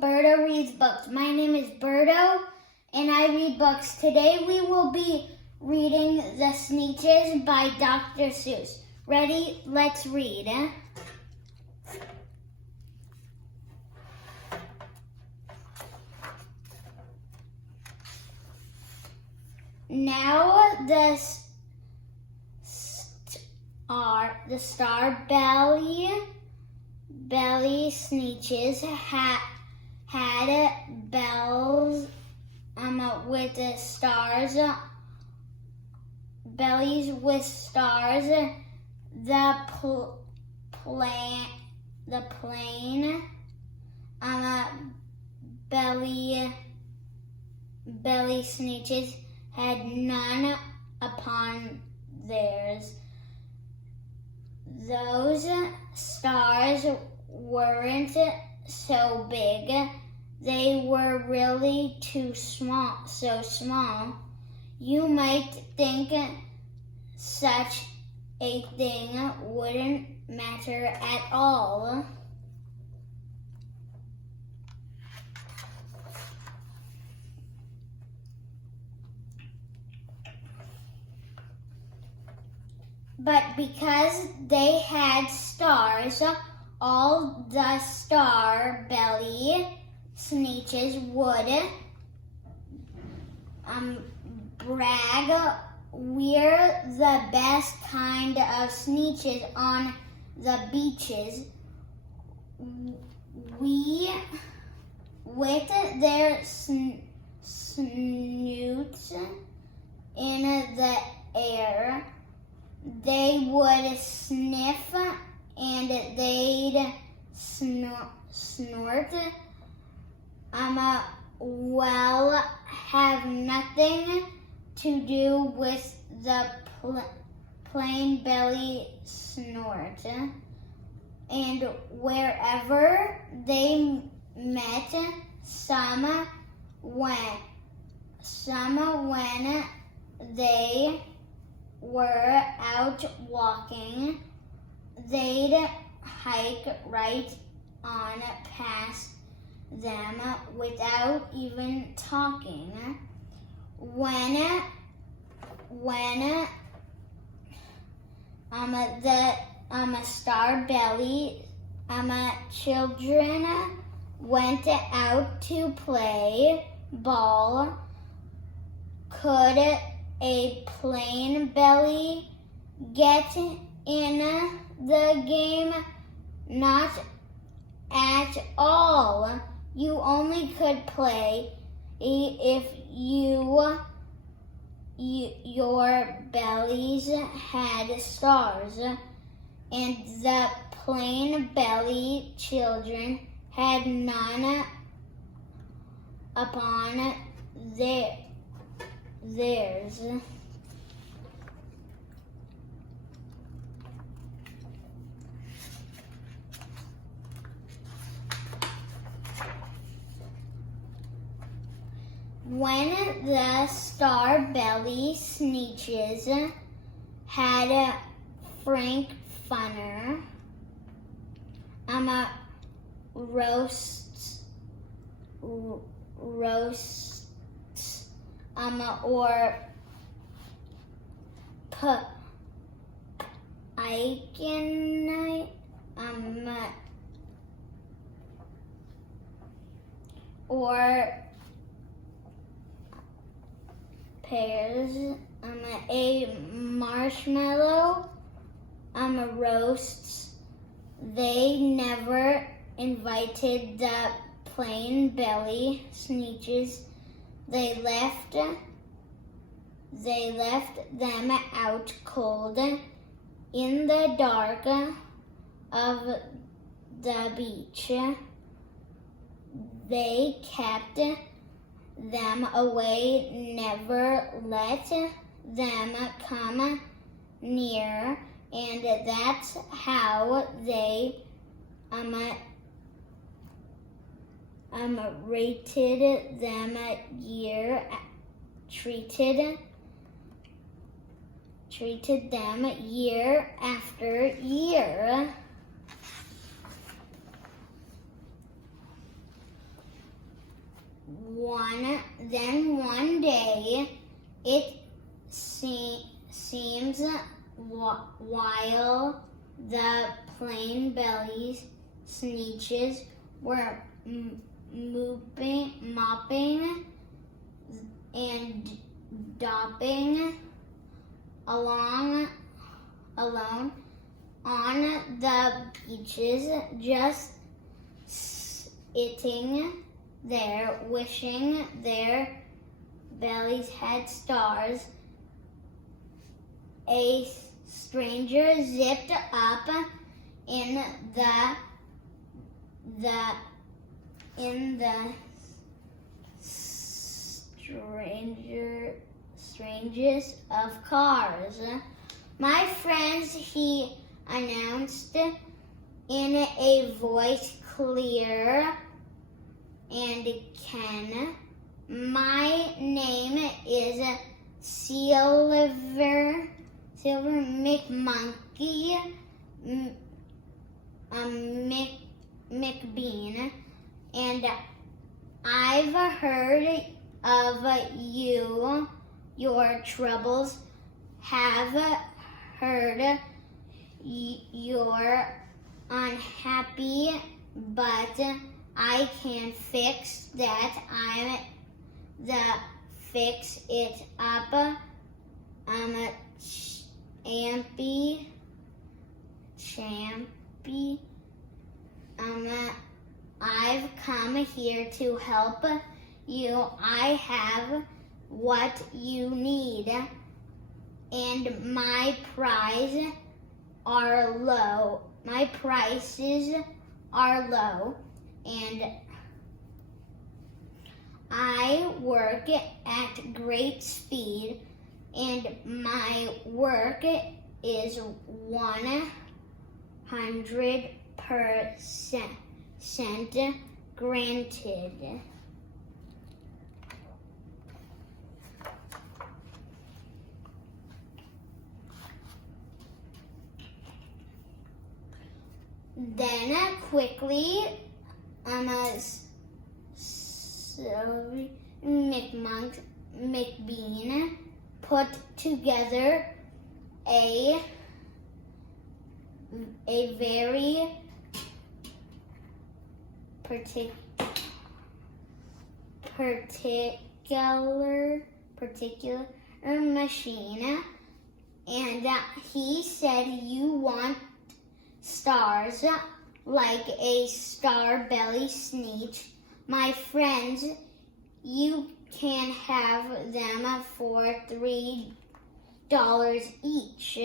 Berto Reads Books. My name is Berto and I read books. Today we will be reading The Sneetches by Dr. Seuss. Ready? Let's read. Now the star belly Sneetches had bells with stars, bellies with stars. The plain belly Sneetches had none upon theirs. Those stars weren't so big. They were really so small. You might think such a thing wouldn't matter at all. But because they had stars, all the star belly Sneetches would brag, "We're the best kind of Sneetches on the beaches." With their snoots in the air, they would sniff and they'd snort. Well, have nothing to do with the plain belly snort. And wherever they met, some when they were out walking, they'd hike right on past them without even talking. When the star belly children went out to play ball, could a plain belly get in the game? Not at all. You only could play if your bellies had stars, and the plain belly children had none upon theirs. When the star belly Sneetches had Frank Funner roasts or Icon or pears, a marshmallow roasts. They never invited the plain belly Sneetches. They left them out cold in the dark of the beach. They kept them away, never let them come near, and that's how they treated them year after year. one day, it seems while the plain bellies Sneetches were mopping and dopping alone on the beaches, just sitting there, wishing their bellies had stars. A stranger zipped up in the strangest of cars. My friends, he announced in a voice clear and ken. My name is Silver McMonkey McBean, and I've heard of your troubles, have heard you're unhappy, but I can fix that. I'm the fix it up champy. I've come here to help you. I have what you need, and my prices are low, and I work at great speed, and my work is 100% granted. Then quickly, Sylvie McBean put together a very particular machine, and he said, you want stars like a star belly Sneetch. My friends, you can have them for $3 each.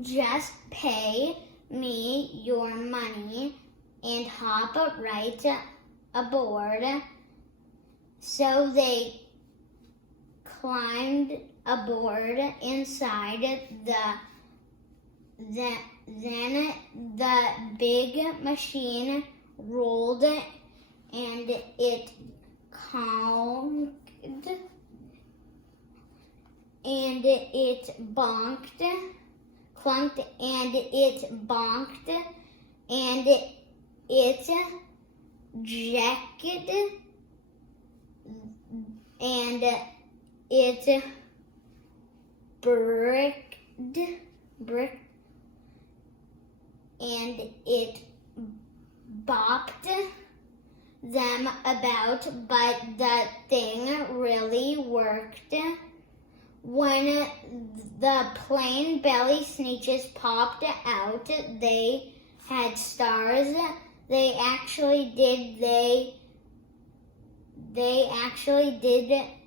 Just pay me your money and hop right aboard. So they climbed aboard inside then the big machine rolled and it conked and it bonked, clunked and it bonked and it jacked and it bricked and it bopped them about, but the thing really worked. When the plain belly Sneetches popped out, they had stars. They actually did.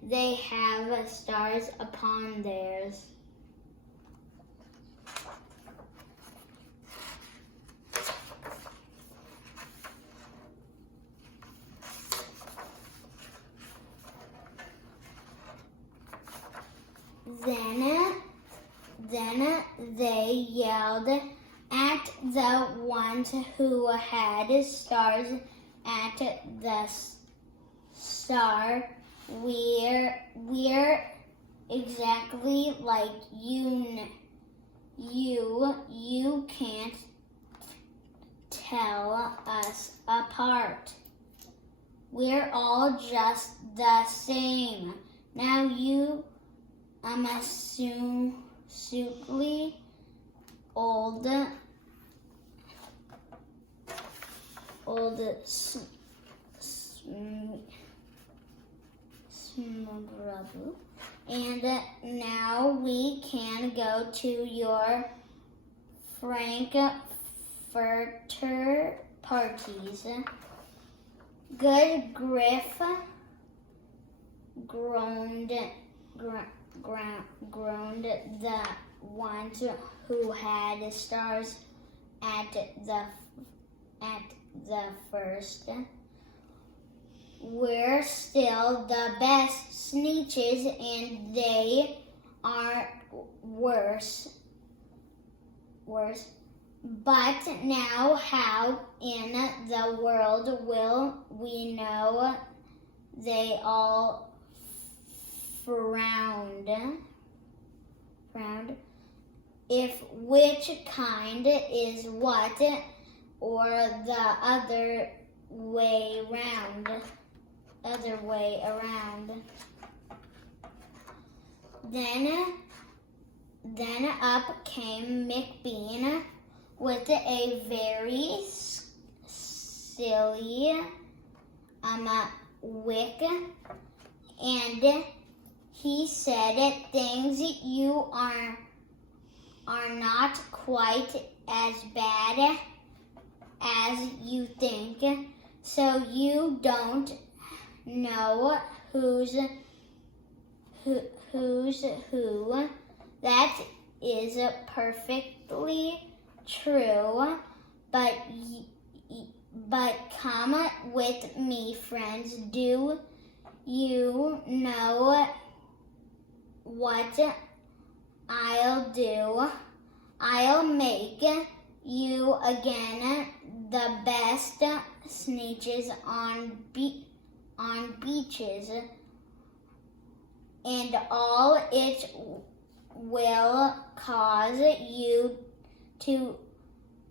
They have stars upon theirs. Then they yelled at the ones who had stars at the star. We're exactly like you. You can't tell us apart. We're all just the same. Now you, suitly old brother. And now we can go to your Frankfurter parties. Good Griff, groaned the ones who had stars at the first. We're still the best Sneetches, and they are worse. But now how in the world will we know? They all frowned. If which kind is what, or the other way around. Then up came McBean with a very silly wick, and he said, "Things you are not quite as bad as you think. So you don't know who's who. That is perfectly true. But come with me, friends. Do you know what I'll do? I'll make you again the best Sneetches on beaches, and all it will cause you to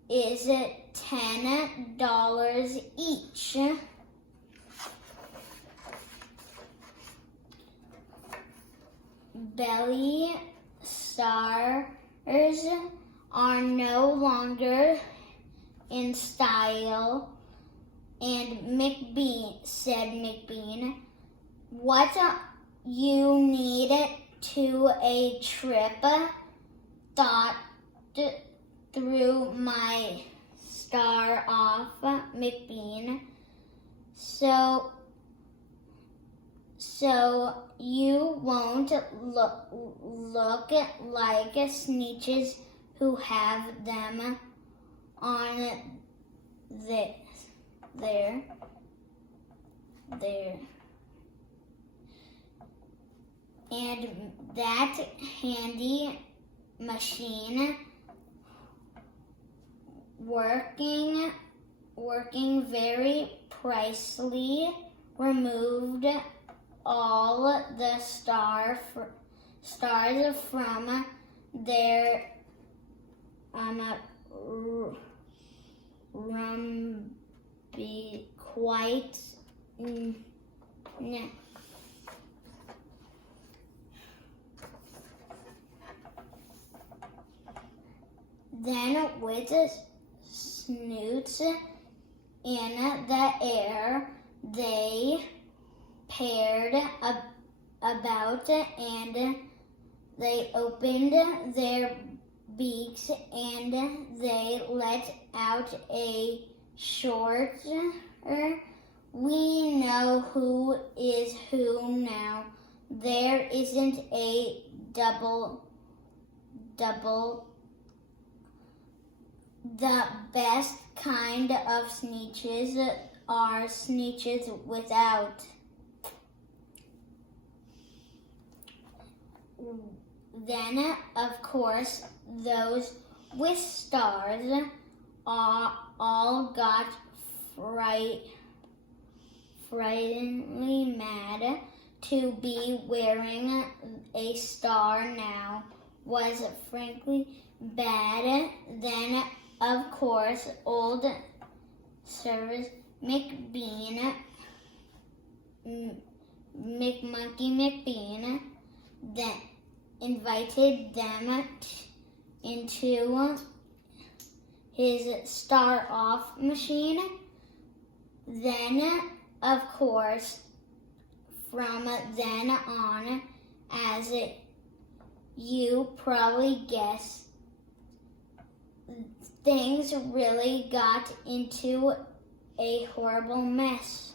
is $10 each." Belly stars are no longer in style, and McBean said, "What you need to a trip thought threw my star off, McBean. So you won't look like Sneetches who have them on there. And that handy machine working very precisely removed all the stars from their rumby quite. Then with snoots in the air, they paired about, and they opened their beaks, and they let out a short, "We know who is who now. There isn't a double. The best kind of Sneetches are Sneetches without." Then, of course, those with stars all got frighteningly mad. To be wearing a star now was frankly bad. Then of course, old Service McBean, McMonkey McBean, then invited them into his start-off machine. Then, of course, from then on, as you probably guessed, things really got into a horrible mess.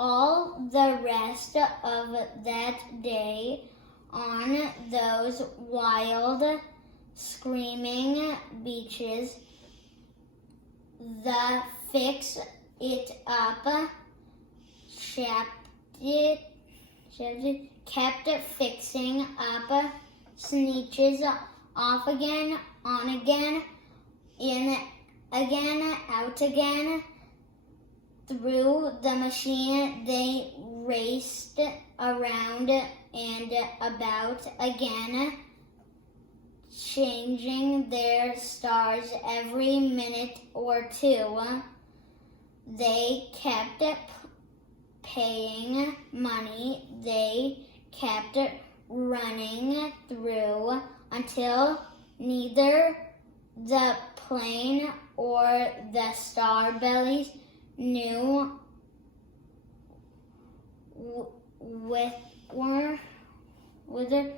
All the rest of that day, on those wild, screaming beaches, the Fix It Up kept fixing up Sneetches off again, on again, in again, out again. Through the machine, they raced around and about again, changing their stars every minute or two. They kept paying money. They kept running through until neither the plane or the star bellies knew whether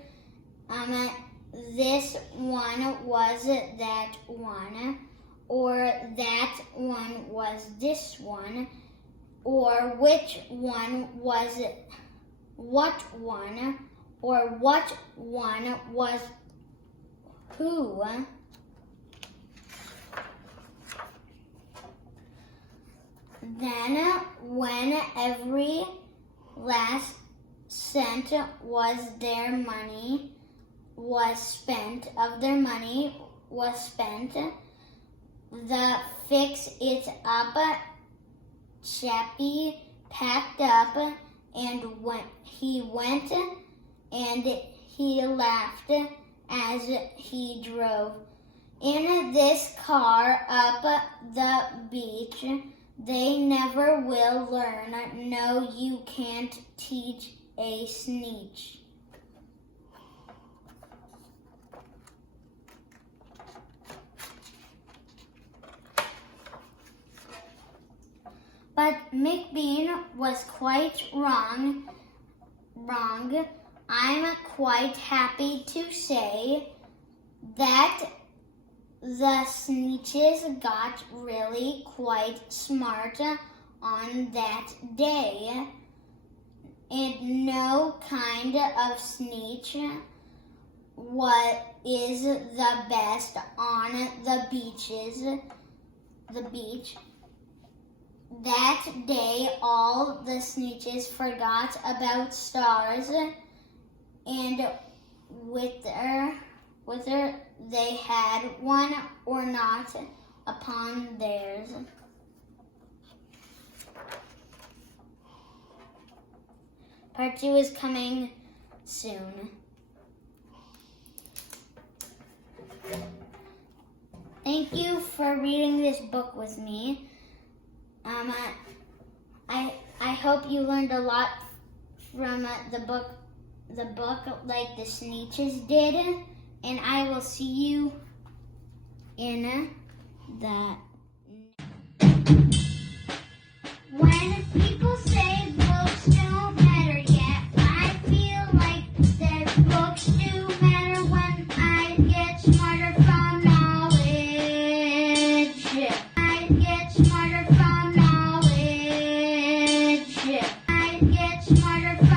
this one was that one, or that one was this one, or which one was what one, or what one was who. Then, when every last cent was their money was spent, the Fix It Up chappie packed up and he went and he laughed as he drove in this car up the beach. They never will learn. No, you can't teach a Sneetch. But McBean was quite wrong. I'm quite happy to say that the Sneetches got really quite smart on that day. And no kind of Sneetch is the best on the beach. That day, all the Sneetches forgot about stars, and whether they had one or not upon theirs. Part 2 is coming soon. Thank you for reading this book with me. I hope you learned a lot from the book like the Sneetches did, and I will see you in the. When people say books don't matter yet, I feel like that books do matter when I get smarter from knowledge. I get smarter from knowledge. I get smarter from